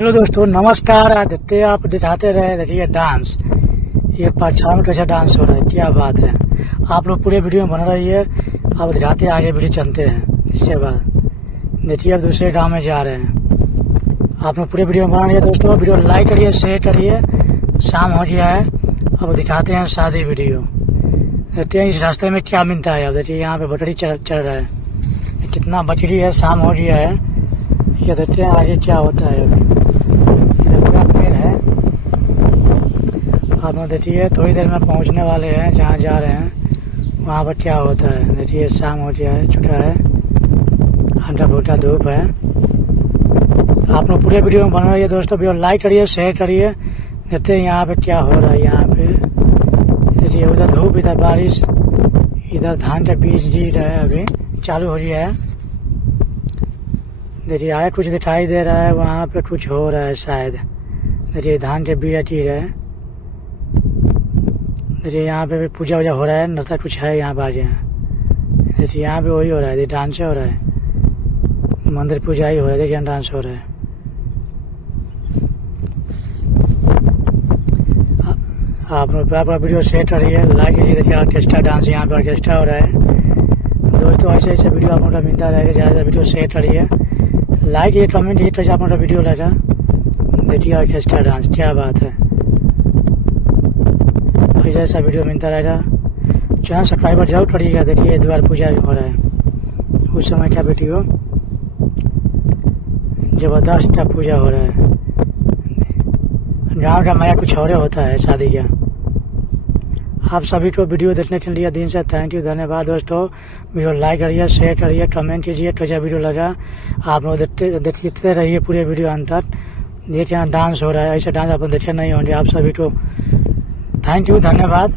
Hello दोस्तों, नमस्कार। आदित्य आप दिखाते रहे देखिए डांस, ये परछाई में कैसा डांस हो रहा है, क्या बात है। आप लोग पूरे वीडियो में बना रहिए, अब दिखाते आगे वीडियो चलते हैं। इसके बाद देखिए अब दूसरे गांव में जा रहे हैं। आप लोग पूरे वीडियो में बना रहिए दोस्तों, वीडियो लाइक करिए, शेयर करिए। शाम हो गया है, अब दिखाते हैं शादी वीडियो। देखते हैं इस रास्ते में क्या मिलता है। अब देखिए यहाँ पे बकरी चल रहा है, कितना बकरी है। शाम हो गया है, ये देखते हैं आगे क्या होता है। अभी इधर पूरा पेड़ है। आप लोग देखिए थोड़ी देर में पहुंचने वाले हैं जहाँ जा रहे हैं, वहाँ पर क्या होता है। देखिए शाम हो गया है, छुटा है, हल्का फुल्का धूप है। आप लोग पूरे वीडियो में बना रहिए दोस्तों, वीडियो लाइक करिए, शेयर करिए। देखते हैं यहाँ पे क्या हो रहा है। यहाँ पे देखिए उधर धूप, इधर बारिश, इधर धान का बीज जी रहा है, अभी चालू हो गया है। देखिए आगे कुछ दिखाई दे रहा है, वहाँ पे कुछ हो रहा है शायद। देखिए धान के बीज गिर रहे हैं। देखिए यहाँ पे भी पूजा वूजा हो रहा है, नृत्य कुछ है यहाँ बाजे। देखिए यहाँ पे वही हो रहा है, डांस हो रहा है, मंदिर पूजा ही हो रहा है। देखिए डांस हो रहा है। आप लोग वीडियो शेयर करिए, लाइक कीजिए। देखिए ऑर्केस्ट्रा डांस, यहाँ पे ऑर्केस्ट्रा हो रहा है दोस्तों। ऐसे ऐसे वीडियो आप लोग का मिलता रहेगा। ज़्यादा वीडियो शेयर करिए, लाइक ये कमेंट ये तो आप लोग का वीडियो लगा। देखिए ऑर्केस्ट्रा डांस, क्या बात है। ऐसा ऐसा वीडियो मिलता रहेगा। चैनल सब्सक्राइबर जरूर करिएगा। देखिए द्वार पूजा हो रहा है, उस समय क्या वीडियो जबरदस्त का पूजा हो रहा है। गाँव का मजा कुछ और होता है शादी का। आप सभी को वीडियो देखने के लिए दिन से थैंक यू, धन्यवाद दोस्तों। वीडियो लाइक करिए, शेयर करिए, कमेंट कीजिए कैसा वीडियो लगा। आप लोग देखते रहिए पूरे वीडियो अंत तक। देखिए यहाँ डांस हो रहा है, ऐसा डांस आप देखे नहीं होंगे। आप सभी को थैंक यू, धन्यवाद।